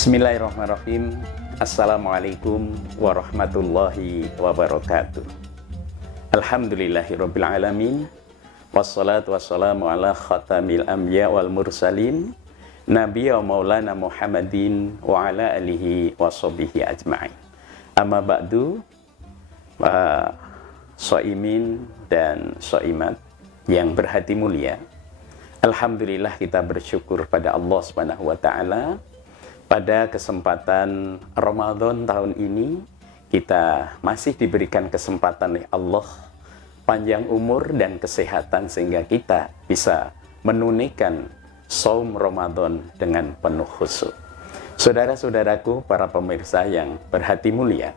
Bismillahirrahmanirrahim. Assalamualaikum warahmatullahi wabarakatuh. Alhamdulillahirabbil alamin. Wassalatu wassalamu ala khatamil anbiya wal mursalin nabiyya maulana Muhammadin wa ala alihi washabihi ajma'in. Amma ba'du, shaimin dan shaimat yang berhati mulia. Alhamdulillah kita bersyukur pada Allah Subhanahu wa taala. Pada kesempatan Ramadan tahun ini, kita masih diberikan kesempatan oleh Allah panjang umur dan kesehatan sehingga kita bisa menunaikan shaum Ramadan dengan penuh khusyuk. Saudara-saudaraku, para pemirsa yang berhati mulia,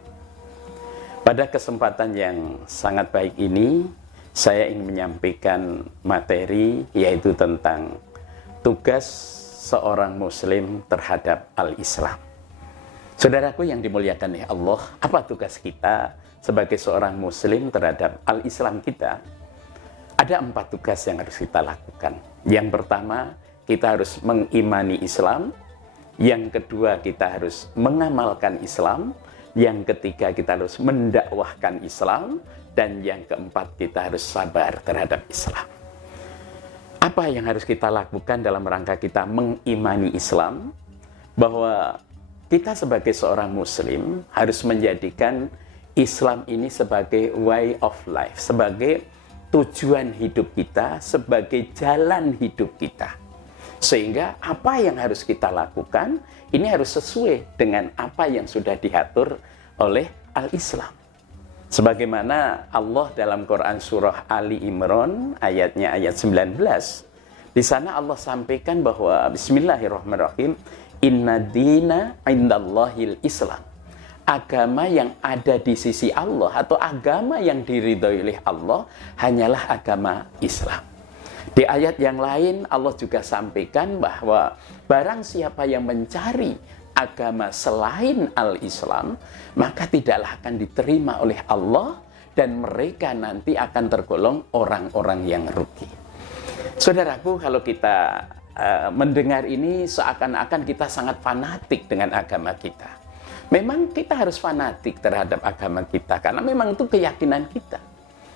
pada kesempatan yang sangat baik ini, saya ingin menyampaikan materi yaitu tentang tugas seorang muslim terhadap al-Islam. Saudaraku yang dimuliakan oleh Allah, apa tugas kita sebagai seorang muslim terhadap al-Islam kita? Ada 4 tugas yang harus kita lakukan. Yang pertama, kita harus mengimani Islam. Yang kedua, kita harus mengamalkan Islam. Yang ketiga, kita harus mendakwahkan Islam. Dan yang keempat, kita harus sabar terhadap Islam. Apa yang harus kita lakukan dalam rangka kita mengimani Islam? Bahwa kita sebagai seorang muslim harus menjadikan Islam ini sebagai way of life, sebagai tujuan hidup kita, sebagai jalan hidup kita. Sehingga apa yang harus kita lakukan, ini harus sesuai dengan apa yang sudah diatur oleh al-Islam. Sebagaimana Allah dalam Quran surah Ali Imran ayat 19, di sana Allah sampaikan bahwa Bismillahirrahmanirrahim, Inna dina indallahil Islam. Agama yang ada di sisi Allah atau agama yang diridhoi oleh Allah hanyalah agama Islam. Di ayat yang lain Allah juga sampaikan bahwa barang siapa yang mencari agama selain al-Islam, maka tidaklah akan diterima oleh Allah dan mereka nanti akan tergolong orang-orang yang rugi. Saudaraku, kalau kita mendengar ini seakan-akan kita sangat fanatik dengan agama kita. Memang kita harus fanatik terhadap agama kita karena memang itu keyakinan kita.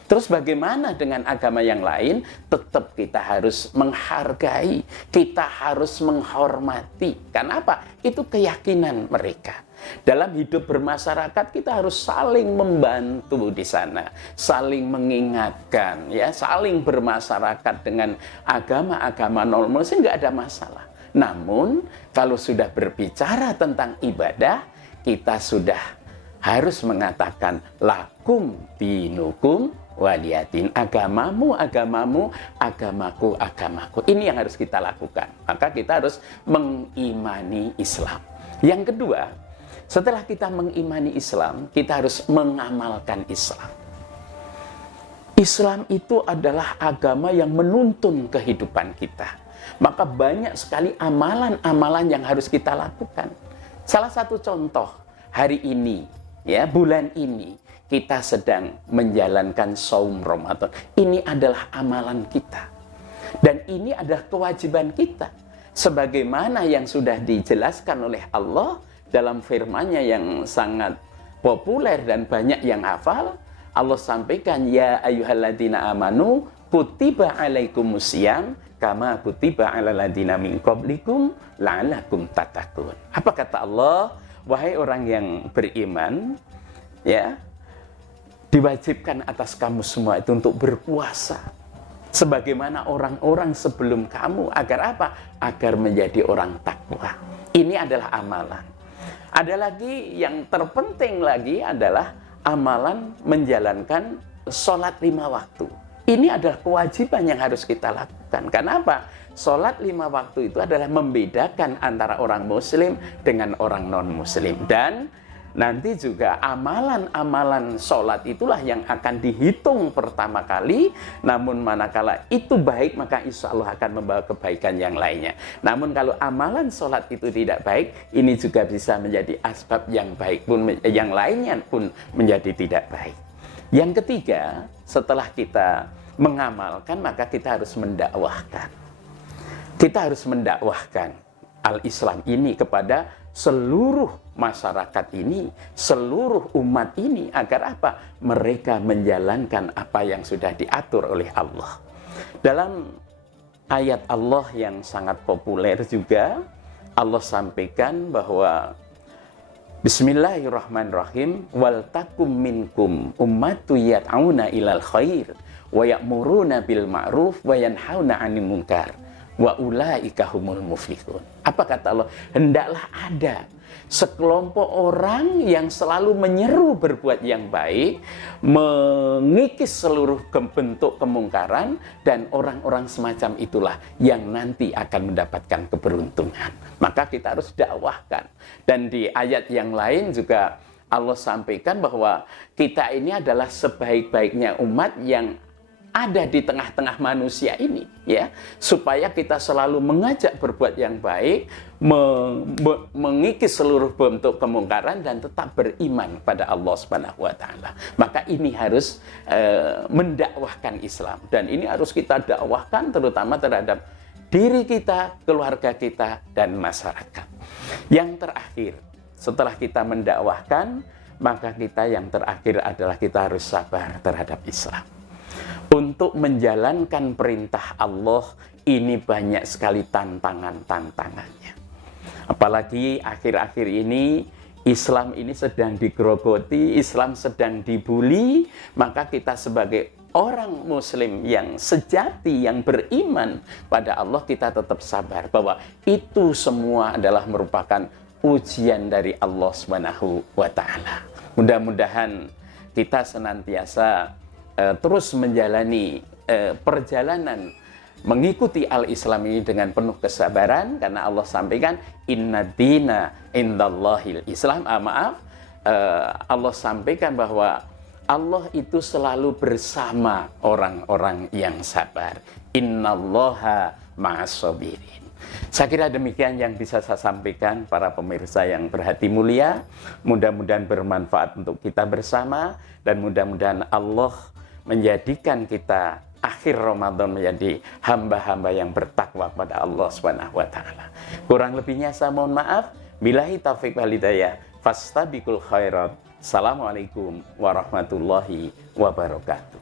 Terus bagaimana dengan agama yang lain? Tetap kita harus menghargai, kita harus menghormati. Karena apa? Itu keyakinan mereka. Dalam hidup bermasyarakat kita harus saling membantu di sana, saling mengingatkan, ya, saling bermasyarakat dengan agama-agama non-muslim nggak ada masalah. Namun kalau sudah berbicara tentang ibadah, kita sudah harus mengatakan lakum dinukum waliyadin, agamamu, agamamu, agamaku, agamaku. Ini yang harus kita lakukan. Maka kita harus mengimani Islam. Yang kedua, setelah kita mengimani Islam, kita harus mengamalkan Islam. Islam itu adalah agama yang menuntun kehidupan kita. Maka banyak sekali amalan-amalan yang harus kita lakukan. Salah satu contoh, hari ini, ya, bulan ini, kita sedang menjalankan shaum Ramadan. Ini adalah amalan kita. Dan ini adalah kewajiban kita. Sebagaimana yang sudah dijelaskan oleh Allah dalam firman-Nya yang sangat populer dan banyak yang hafal. Allah sampaikan, ya ayyuhalladzina amanu kutiba alaikumusiyam kama kutiba alal ladzina min qablikum la'allakum tattaqun. Apa kata Allah? Wahai orang yang beriman, ya, diwajibkan atas kamu semua itu untuk berpuasa sebagaimana orang-orang sebelum kamu. Agar apa? Agar menjadi orang takwa. Ini adalah amalan. Ada lagi yang terpenting lagi adalah amalan menjalankan sholat 5 waktu. Ini adalah kewajiban yang harus kita lakukan. Kenapa? Sholat 5 waktu itu adalah membedakan antara orang muslim dengan orang non-muslim. Dan nanti juga amalan-amalan sholat itulah yang akan dihitung pertama kali. Namun manakala itu baik, maka insya Allah akan membawa kebaikan yang lainnya. Namun kalau amalan sholat itu tidak baik, ini juga bisa menjadi asbab yang baik pun, yang lainnya pun menjadi tidak baik. Yang ketiga, setelah kita mengamalkan, maka kita harus mendakwahkan. Kita harus mendakwahkan. al-Islam ini kepada seluruh masyarakat ini, seluruh umat ini, agar apa? Mereka menjalankan apa yang sudah diatur oleh Allah. Dalam ayat Allah yang sangat populer juga, Allah sampaikan bahwa Bismillahirrahmanirrahim, wal takum minkum ummatu yad'una ilal khair wa ya'muruna bil ma'ruf wa yanhauna 'anil munkar wa ulaika humul muflihun. Apa kata Allah? Hendaklah ada sekelompok orang yang selalu menyeru berbuat yang baik, mengikis seluruh bentuk kemungkaran, dan orang-orang semacam itulah yang nanti akan mendapatkan keberuntungan. Maka kita harus dakwahkan. Dan di ayat yang lain juga Allah sampaikan bahwa kita ini adalah sebaik-baiknya umat yang ada di tengah-tengah manusia ini, ya, supaya kita selalu mengajak berbuat yang baik, mengikis seluruh bentuk kemungkaran, dan tetap beriman pada Allah Subhanahu wa Ta'ala. Maka ini harus mendakwahkan Islam, dan ini harus kita dakwahkan terutama terhadap diri kita, keluarga kita, dan masyarakat. Yang terakhir, setelah kita mendakwahkan, maka kita yang terakhir adalah kita harus sabar terhadap Islam. Untuk menjalankan perintah Allah ini banyak sekali tantangannya. Apalagi akhir-akhir ini Islam ini sedang digerogoti, Islam sedang dibuli, maka kita sebagai orang muslim yang sejati, yang beriman pada Allah, kita tetap sabar bahwa itu semua adalah merupakan ujian dari Allah Subhanahu wa Ta'ala. Mudah-mudahan kita senantiasa terus menjalani perjalanan mengikuti al-Islam ini dengan penuh kesabaran, karena Allah sampaikan inna dina indallahil Islam. Allah sampaikan bahwa Allah itu selalu bersama orang-orang yang sabar. Innallaha ma'as-sabirin. Saya kira demikian yang bisa saya sampaikan, para pemirsa yang berhati mulia. Mudah-mudahan bermanfaat untuk kita bersama, dan mudah-mudahan Allah menjadikan kita akhir Ramadan menjadi hamba-hamba yang bertakwa pada Allah Subhanahu wa Ta'ala. Kurang lebihnya saya mohon maaf. Billahi taufiq wal hidayah. Fastabiqul khairat. Assalamualaikum warahmatullahi wabarakatuh.